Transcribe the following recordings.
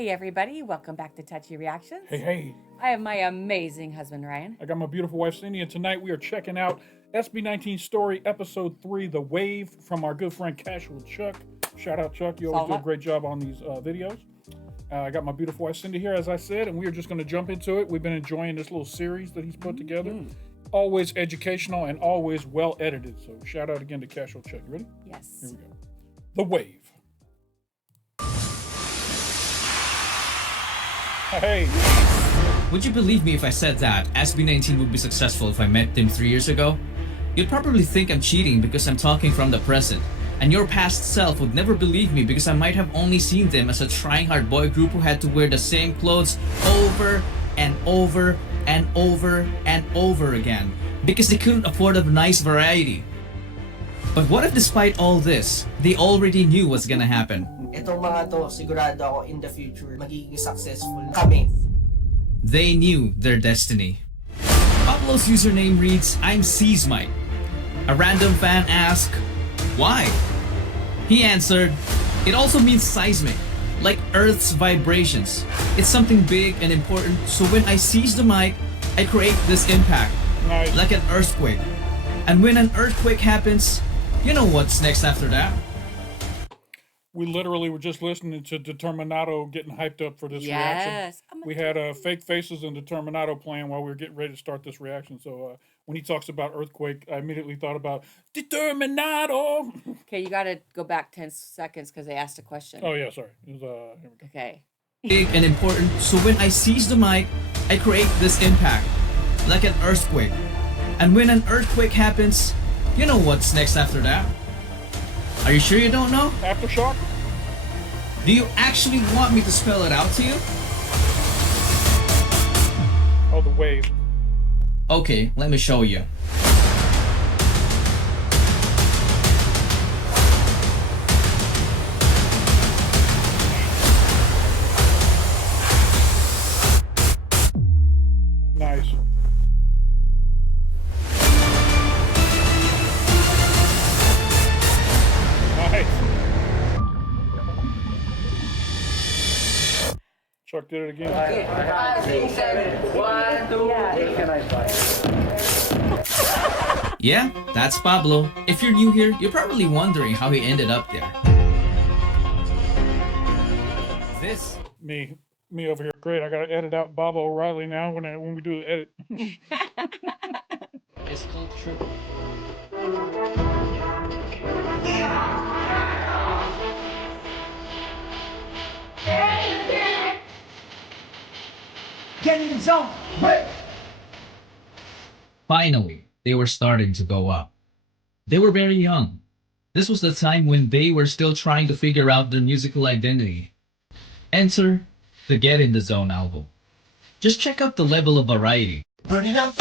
Hey everybody, welcome back to Touchy Reactions. Hey. I have my amazing husband Ryan. I got my beautiful wife Cindy, and tonight we are checking out SB19 Story Episode 3, The Wave, from our good friend Cashual Chuck. Shout out Chuck, you always do a great job on these videos. I got my beautiful wife Cindy here, as I said, and we are just going to jump into it. We've been enjoying this little series that he's put together. Always educational and always well edited. So shout out again to Cashual Chuck. You ready? Yes. Here we go. The Wave. Hey. Would you believe me if I said that SB19 would be successful if I met them 3 years ago? You'd probably think I'm cheating because I'm talking from the present. And your past self would never believe me because I might have only seen them as a trying hard boy group who had to wear the same clothes over and over and over and over again because they couldn't afford a nice variety. But what if despite all this, they already knew what's gonna happen? Itong mga to, sigurado ako in the future, magiging successful kami. They knew their destiny. Pablo's username reads, I'm Seasmite. A random fan asked, why? He answered, it also means seismic, like Earth's vibrations. It's something big and important, so when I seize the mic, I create this impact, like an earthquake. And when an earthquake happens, you know what's next after that? We literally were just listening to Determinato getting hyped up for this reaction. We had Fake Faces and Determinato playing while we were getting ready to start this reaction. So when he talks about earthquake, I immediately thought about Determinato. Okay, you gotta go back 10 seconds because they asked a question. Oh yeah, sorry. It was, here we go. Okay. Big and important, so when I seize the mic, I create this impact, like an earthquake. And when an earthquake happens, you know what's next after that? Are you sure you don't know? Aftershock? Do you actually want me to spell it out to you? Oh, the wave. Okay, let me show you. Nice. Chuck did it again. 5, 6, 7, 1, 2, Yeah, that's Pablo. If you're new here, you're probably wondering how he ended up there. This Me over here. Great. I gotta edit out Bob O'Reilly now when we do the edit. It's called true. Get in the zone! finally, they were starting to go up. They were very young. This was the time when they were still trying to figure out their musical identity. Enter the Get in the Zone album. Just check out the level of variety. Burning up.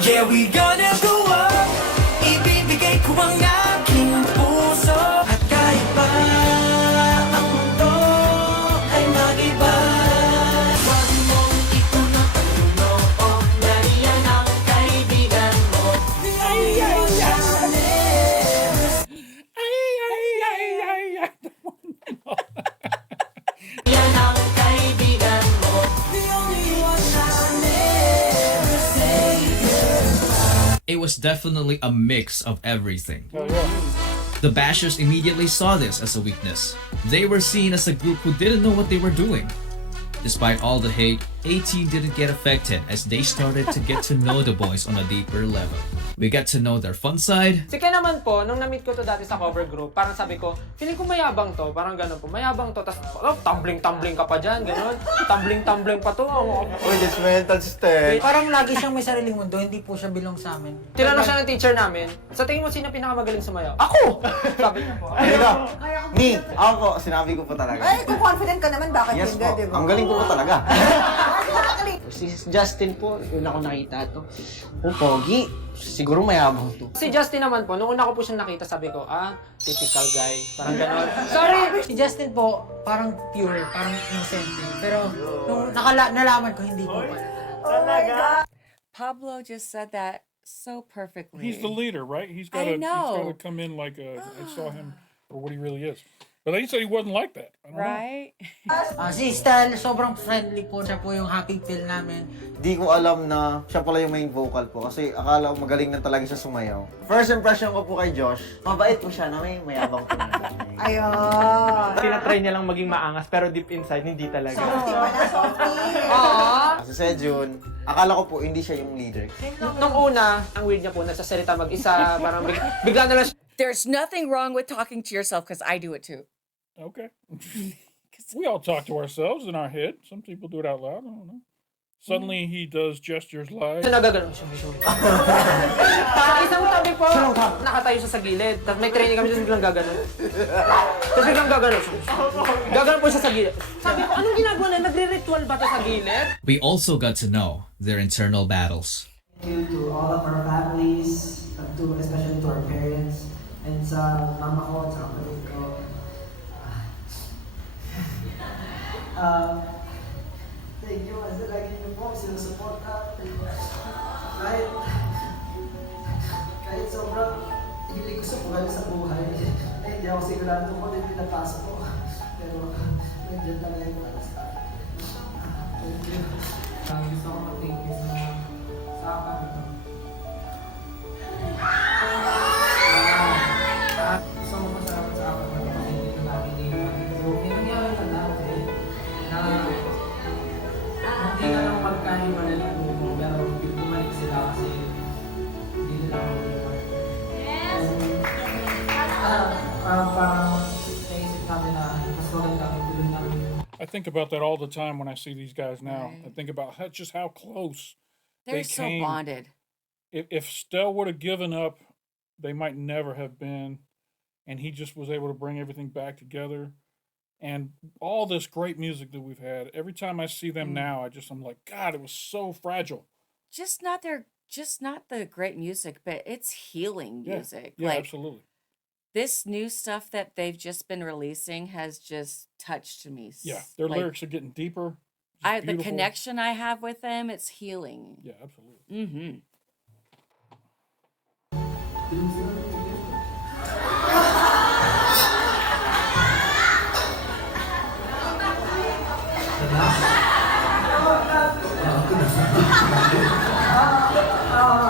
Yeah, we gonna go up. Ibibigay ko ang aking puso. At kahit pa ang mundo ay mag-iba, huwag mong itunog nariyan ang kaibigan mo. Yan ang kaibigan mo. The only one I'll never say. It was definitely a mix of everything. Oh, yeah. The Bashers immediately saw this as a weakness. They were seen as a group who didn't know what they were doing. Despite all the hate, A-Team didn't get affected as they started to get to know the boys on a deeper level. We got to know their fun side. Si Ken naman po, nung na-meet ko to dati sa cover group, parang sabi ko, feeling ko mayabang to, parang gano'n po, mayabang to, tapos tumbling-tumbling ka pa dyan, gano'n, tumbling-tumbling pa to. Uy, this mental state. Parang lagi siyang may sariling mundo, hindi po siya belong sa amin. Tinanong siya ng teacher namin, sa tingin mo sino pinakamagaling sumayaw? Ako! Sabi niya po. Me, ako po, sinabi ko po talaga. Ay, kung confident ka naman, bakit Yes hindi, po, di ba? ang galing ko po talaga. Si Justin po, yun ako nakita to. Oh, pogi. Siguro mayabang to. Si Justin naman po, nung una ko po siya nakita, sabi ko, typical guy, parang gano'n. Sorry! Si Justin po, parang pure, parang innocent. Pero nung nalaman ko, hindi ko pa. Pablo just said that so perfectly. He's the leader, right? He's got I to know. come in like I saw him for what he really is. But they said he wasn't like that. I don't know. Right? Si Stan, sobrang friendly po. Siya po yung happy pill namin. Di ko alam na siya pala yung main vocal po kasi akala ko magaling na talaga siya sumayaw. First impression ko po kay Josh, mabait po siya na may mayabang po na. Ayun. Tinatry niya lang maging maangas, pero deep inside, hindi talaga. Softy pala, softy. Kasi Sejun, akala ko po hindi siya yung leader. Nung una, ang weird niya po, nagsasalita mag-isa, parang bigla na lang siya. There's nothing wrong with talking to yourself because I do it too. Okay. We all talk to ourselves in our head. Some people do it out loud. I don't know. Suddenly he does gestures live. Nagaganon siya. Isang tabi po, nakatayo siya sa gilid. Tapos may training kami, tapos biglang gaganon. Tapos biglang gaganon siya. Gaganon po siya sa gilid. Sabi ko, anong ginagawa na? Nagre-ritual ba ito sa gilid? We also got to know their internal battles. Due to all of our families, especially to our parents, and sa mama ko at sa kapatid ko. Thank you kasi lagi niyo po sinusuporta. Kahit sobrang hindi ko sa buhay, hindi ako sigurado kung ano yung pinapasok ko. Pero nandiyan talaga yung para sa akin. Thank you. Gusto ko mag-thank you sa akin ito. Gusto mo masarap sa akin na kasi dito lagi din. So, nangyari na dati na hindi na lang magkahiwalay ng bumo, pero bumalik sila kasi hindi nila ako nila. Yes! Parang naisip namin na mas maganda kami tuloy namin. I think about that all the time when I see these guys now. Right. I think about just how close They're they so came. bonded. If Stell would have given up, they might never have been. And he just was able to bring everything back together. And all this great music that we've had, every time I see them now, I'm like, God, it was so fragile. Just not the great music, but it's healing music. Yeah, like absolutely. this new stuff that they've just been releasing has just touched me. Yeah, their Like, lyrics are getting deeper. the beautiful. connection I have with them, it's healing. Yeah, absolutely. Mm-hmm.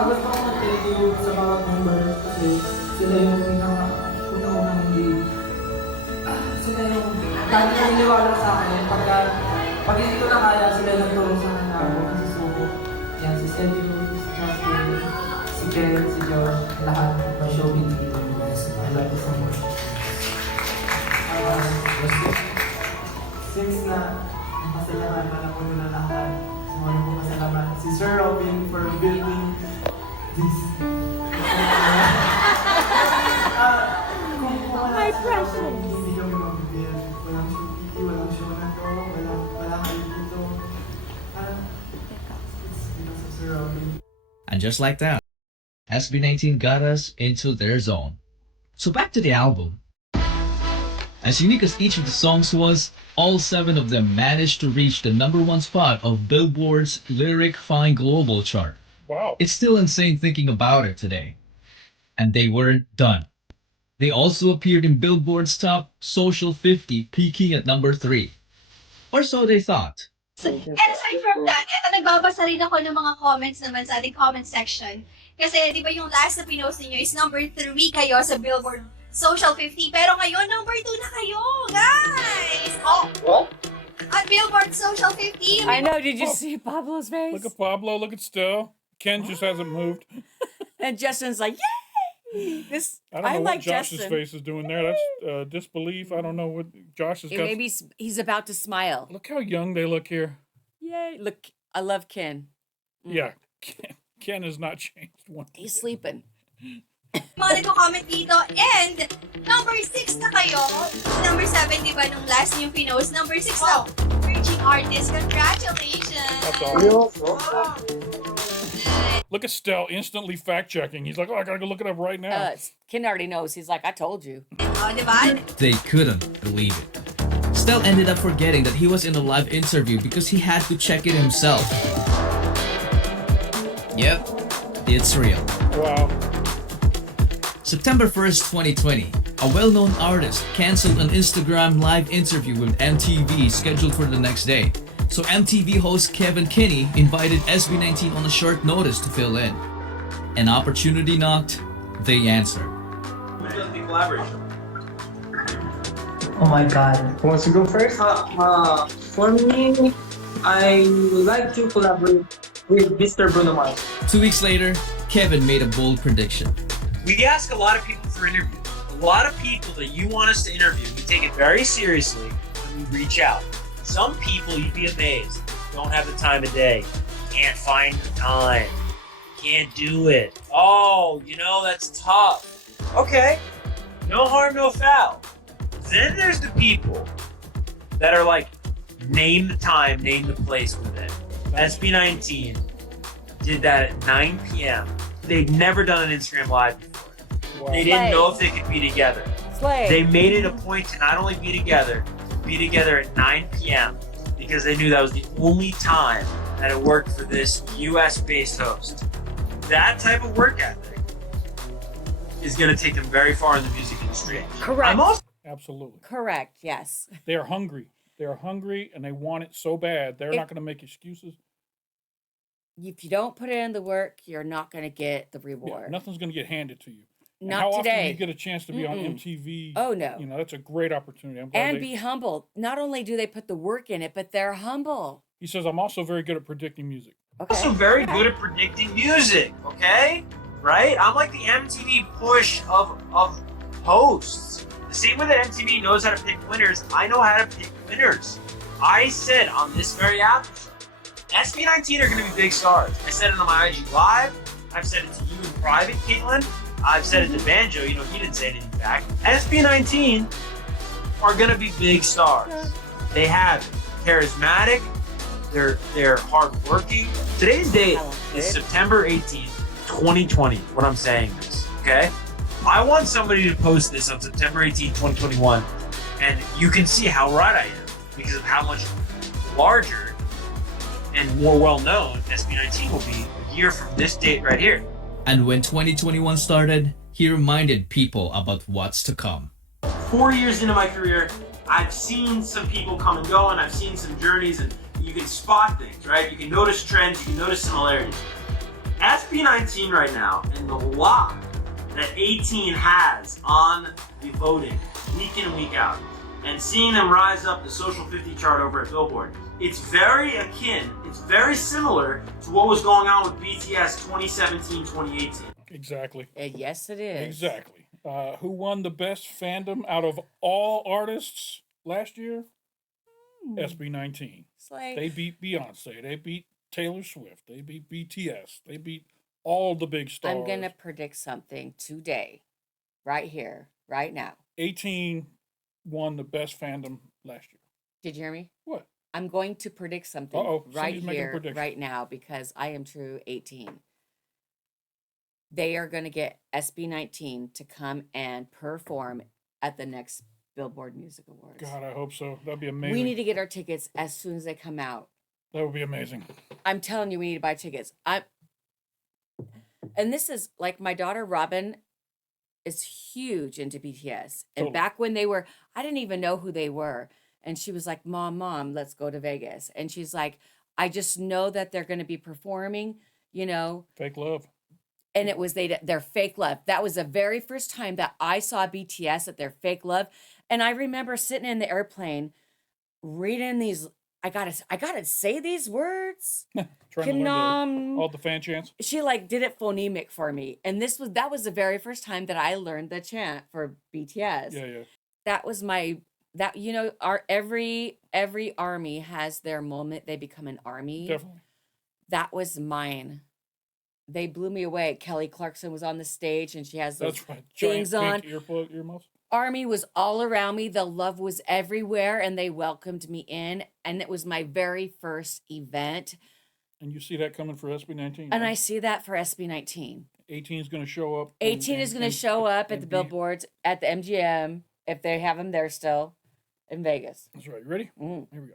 Gusto ko mag-thank you sa mga members kasi sila yung pinaka-unang sila yung lagi na niniwala sa akin pag hindi ko na kaya sila yung tulong sa akin na ako kasi suko. Yan, si Sergio, si Justin, si Ken, si Josh, lahat ng showbiz dito. I love you so much. Since na napasalamat na po nila lahat, sumalang po masalamat si Sir Robin for building this. My precious! Hindi kami mabibigyan. Walang showbiz, walang show na to, walang kayo dito. It's because of Sir Robin. And just like that, SB19 got us into their zone. So back to the album. As unique as each of the songs was, all 7 of them managed to reach the #1 spot of Billboard's Lyric Fine Global chart. Wow. It's still insane thinking about it today. And they weren't done. They also appeared in Billboard's top Social 50, peaking at #3. Or so they thought. And aside from that, eto nagbabasa rin ako ng mga comments naman sa ating comment section. Kasi di ba yung last na pinost ninyo is #3 kayo sa Billboard Social 50. Pero ngayon, #2 na kayo, guys! Oh! At Billboard Social 50. I know. Did you see Pablo's face? Look at Pablo. Look at Stell. Ken just hasn't moved. And Justin's like, yay! I don't know what like Josh's Justin. face is doing there. That's disbelief. I don't know what Josh has got. Maybe he's about to smile. Look how young they look here. Yay! Look, I love Ken. Yeah, Ken has not changed one. He's sleeping. Mga nagko-comment dito. And #6 na kayo. #7, di ba, nung last yung pinost. #6 na. Virgin Artist, congratulations! That's awesome. Look at Stell instantly fact checking. He's like, oh, I gotta go look it up right now. Ken already knows. He's like, I told you. Oh, di ba? They couldn't believe it. Stell ended up forgetting that he was in a live interview because he had to check it himself. Yep, It's real. Wow. September 1st, 2020, a well-known artist canceled an Instagram live interview with MTV scheduled for the next day. So MTV host Kevin Kinney invited SB19 on a short notice to fill in. An opportunity knocked, they answered. Who does the collaboration? Oh my god. Who wants to go first? For me, I would like to collaborate with Mr. Bruno Mars. 2 weeks later, Kevin made a bold prediction. We ask a lot of people for interviews. A lot of people that you want us to interview, we take it very seriously when we reach out. Some people, you'd be amazed, don't have the time of day, can't find the time, can't do it. Oh, that's tough. Okay, no harm, no foul. Then there's the people that are like, name the time, name the place with it. SB19 did that at 9 p.m. They'd never done an Instagram Live before. Wow. They didn't know if they could be together. They made it a point to not only be together at 9 p.m. because they knew that was the only time that it worked for this US-based host. That type of work ethic is going to take them very far in the music industry. Correct. Absolutely. Correct. Yes. They are hungry. They are hungry and they want it so bad. They're not going to make excuses. If you don't put in the work, you're not going to get the Yeah, reward. nothing's going to get handed to you. And Not how today. often you get a chance to be on MTV? Oh, no. That's a great opportunity. I'm glad And be humble. Not only do they put the work in it, but they're humble. He says, I'm also very good at predicting music. Okay. Also very good at predicting music, okay? Right? I'm like the MTV push of hosts. The same way that MTV knows how to pick winners, I know how to pick winners. I said on this very after show, SB19 are going to be big stars. I said it on my IG Live. I've said it to you in private, Caitlin. I've said it to Banjo. He didn't say anything back. SB19 are going to be big stars. They have it. Charismatic. They're hardworking. Today's date is September 18th, 2020. What I'm saying is, okay? I want somebody to post this on September 18th, 2021, and you can see how right I am because of how much larger and more well-known SB19 will be a year from this date right here. And when 2021 started, he reminded people about what's to come. 4 years into my career, I've seen some people come and go, and I've seen some journeys, and you can spot things, right? You can notice trends, you can notice similarities. SB19 right now, and the lock that 18 has on the voting, week in and week out, and seeing them rise up the Social 50 chart over at Billboard, it's very akin, it's very similar to what was going on with BTS 2017, 2018. Exactly. Yes, it is. Exactly. Who won the best fandom out of all artists last year? SB19. Like, they beat Beyonce. They beat Taylor Swift. They beat BTS. They beat all the big stars. I'm going to predict something today, right here, right now. 18 won the best fandom last year. Did you hear me? What? I'm going to predict something right Somebody's making a here, prediction. right now, because I am true 18. They are going to get SB19 to come and perform at the next Billboard Music Awards. God, I hope so. That'd be amazing. We need to get our tickets as soon as they come out. That would be amazing. I'm telling you, we need to buy tickets. And this is like my daughter Robin is huge into BTS. And Totally. back when they were, I didn't even know who they were. And she was like, Mom, let's go to Vegas. And she's like, I just know that they're going to be performing, Fake love. And it was their fake love. That was the very first time that I saw BTS at their fake love. And I remember sitting in the airplane reading these. I gotta say these words. Trying to learn all the fan chants. She did it phonemic for me, and that was the very first time that I learned the chant for BTS. Yeah. That was our every army has their moment. They become an army. Definitely. That was mine. They blew me away. Kelly Clarkson was on the stage, and she has those That's right. things on. Giant pink earmuffs. Army was all around me. The love was everywhere, and they welcomed me in. And it was my very first event. And you see that coming for SB19. And I see that for SB19. 18 is going to show up. 18 is going to show up at the billboards, at the MGM, if they have them there still, in Vegas. That's right. You ready? Here we go.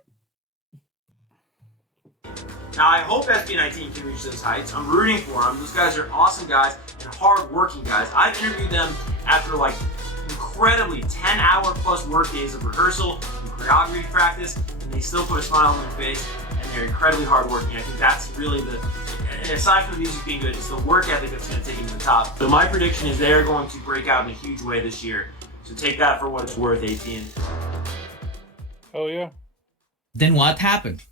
Now, I hope SB19 can reach those heights. I'm rooting for them. Those guys are awesome guys and hard-working guys. I've interviewed them after like incredibly 10-hour plus work days of rehearsal and choreography practice, and they still put a smile on their face, and they're incredibly hardworking. I think that's really and aside from the music being good, it's the work ethic that's going to take them to the top. So my prediction is they're going to break out in a huge way this year. So take that for what it's worth, 18. Oh yeah. Then what happened?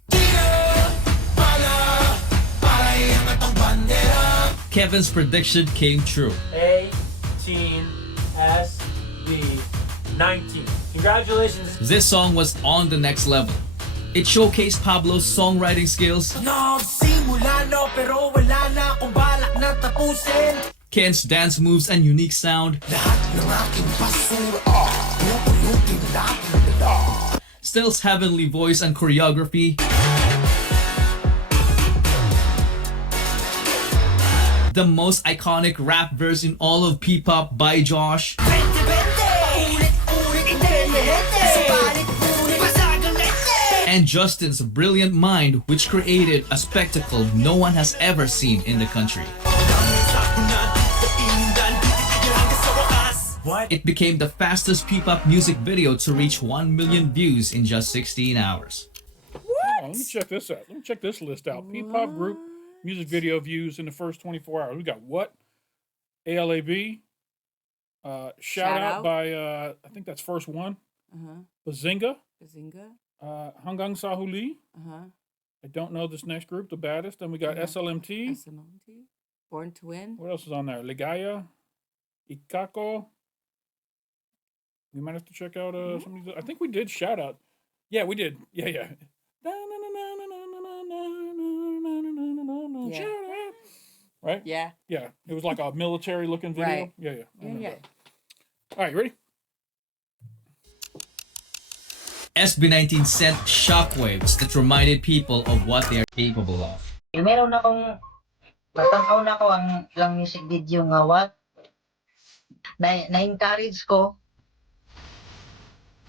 Kevin's prediction came true. 18 SB19. Congratulations. This song was on the next level. It showcased Pablo's songwriting skills, Ken's dance moves and unique sound, Still's heavenly voice and choreography, the most iconic rap verse in all of P-pop by Josh, and Justin's brilliant mind, which created a spectacle no one has ever seen in the country. It became the fastest P-pop music video to reach 1 million views in just 16 hours. What? Let me check this out. Let me check this list out. P-pop group music video views in the first 24 hours. We got what? ALAB. Shout out by I think that's first one. Bazinga. Hanggang Sahuli. I don't know this next group, the baddest. Then we got SLMT. Born to Win. What else is on there? Ligaya. Ikako. We might have to check out some of these. I think we did shout out. Yeah, we did. Yeah. Yeah. Right? Yeah. Yeah. It was like a military looking video. Right. Yeah. Yeah. All right, you ready? SB19 sent shockwaves that reminded people of what they are capable of. Meron akong matanaw na ko ang ilang music video nga what na-encourage ko.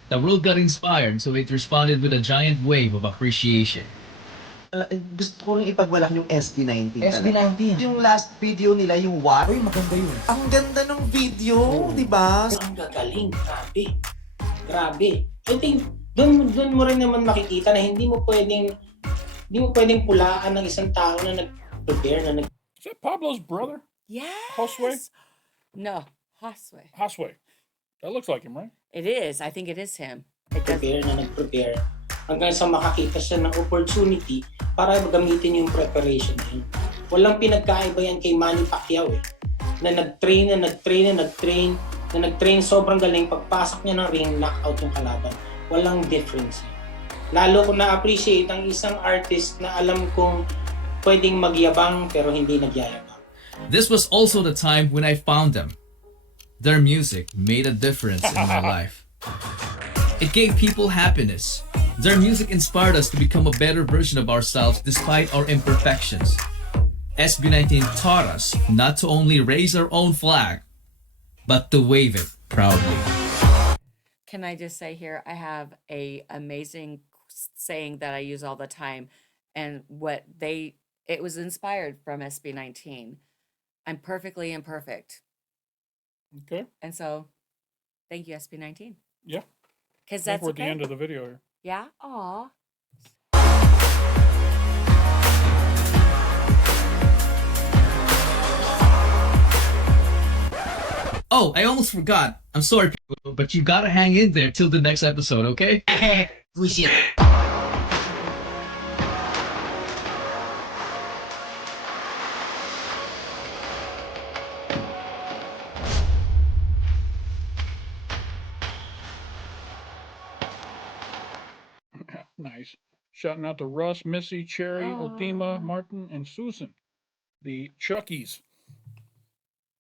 The world got inspired, so it responded with a giant wave of appreciation. Gusto ko rin ipagwalak yung SB19. SB19. Yung last video nila, yung what? Uy, maganda yun. Ang ganda ng video, di ba? Ang gagaling. Grabe. I think, doon mo rin naman makikita na hindi mo pwedeng pulaan ng isang tao na nag-prepare, na nag... Is that Pablo's brother? Yes. Josue? No, Josue. Josue. That looks like him, right? It is. I think it is him. Nag-prepare hanggang sa makakita siya ng opportunity para gamitin yung preparation niya. Walang pinagkaiba yan kay Manny Pacquiao na nag-train sobrang galing, pagpasok niya ng ring, knockout yung kalaban. Walang difference. Lalo ko na-appreciate ang isang artist na alam kong pwedeng magyabang pero hindi nagyayabang. This was also the time when I found them. Their music made a difference in my life. It gave people happiness. Their music inspired us to become a better version of ourselves despite our imperfections. SB19 taught us not to only raise our own flag, but to wave it proudly. Can I just say here, I have a amazing saying that I use all the time, and it was inspired from SB19. I'm perfectly imperfect. Okay. And so, thank you, SB19. Yeah. Because that's we're at okay. the end of the video here. Yeah. Aw. Oh, I almost forgot. I'm sorry, people, but you gotta hang in there till the next episode, okay? We see it. Nice. Shouting out to Russ, Missy, Cherry, Odima, Martin, and Susan, the Chuckies.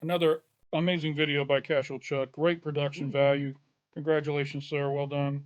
Another amazing video by Cashual Chuck. Great production value. Congratulations, sir. Well done.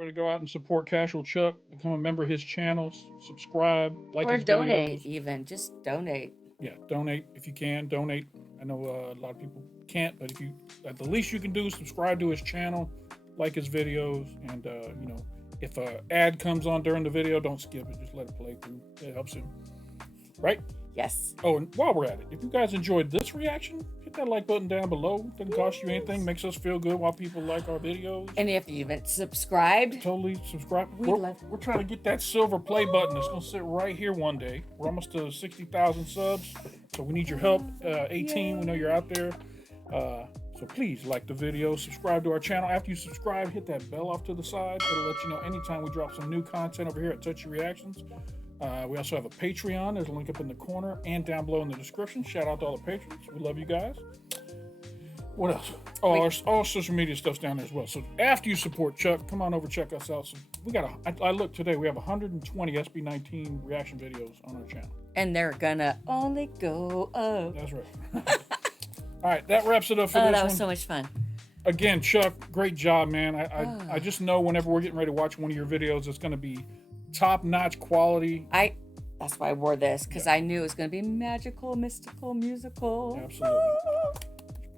Everybody go out and support Cashual Chuck. Become a member of his channels. Subscribe. Like Or his donate, videos. even. Just donate. Yeah, donate if you can. Donate. I know a lot of people can't, but if you, at the least you can do is subscribe to his channel, like his videos, and you know, if an ad comes on during the video, don't skip it. Just let it play through. It helps him. Right? Yes. Oh, and while we're at it, if you guys enjoyed this reaction, hit that like button down below. Doesn't cost you anything. Makes us feel good while people like our videos. And if you haven't subscribed, Totally subscribe. We love- We're trying to get that silver play button. It's going to sit right here one day. We're almost to 60,000 subs. So we need your help. 18, we know you're out there. So please like the video, subscribe to our channel. After you subscribe, hit that bell off to the side. It'll let you know anytime we drop some new content over here at Touchy Reactions. We also have a Patreon. There's a link up in the corner and down below in the description. Shout out to all the patrons. We love you guys. What else? Oh, all social media stuff's down there as well. So after you support Chuck, come on over, check us out. So we got I looked today, we have 120 SB19 reaction videos on our channel. and they're gonna only go up. That's right. All right, that wraps it up for Oh, this that was one. so much fun. Again, Chuck, great job, man. I just know whenever we're getting ready to watch one of your videos, it's going to be top-notch quality. That's why I wore this, because I knew it was going to be magical, mystical, musical. Absolutely.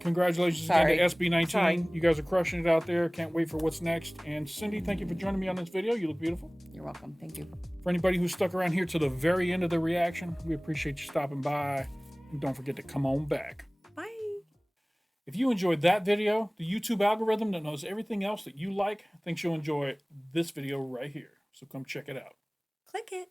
Congratulations Sorry. again to SB19. Sorry. You guys are crushing it out there. Can't wait for what's next. And Cindy, thank you for joining me on this video. You look beautiful. You're welcome. Thank you. For anybody who stuck around here to the very end of the reaction, we appreciate you stopping by. And don't forget to come on back. Bye. If you enjoyed that video, the YouTube algorithm that knows everything else that you like thinks you'll enjoy this video right here. So come check it out. Click it.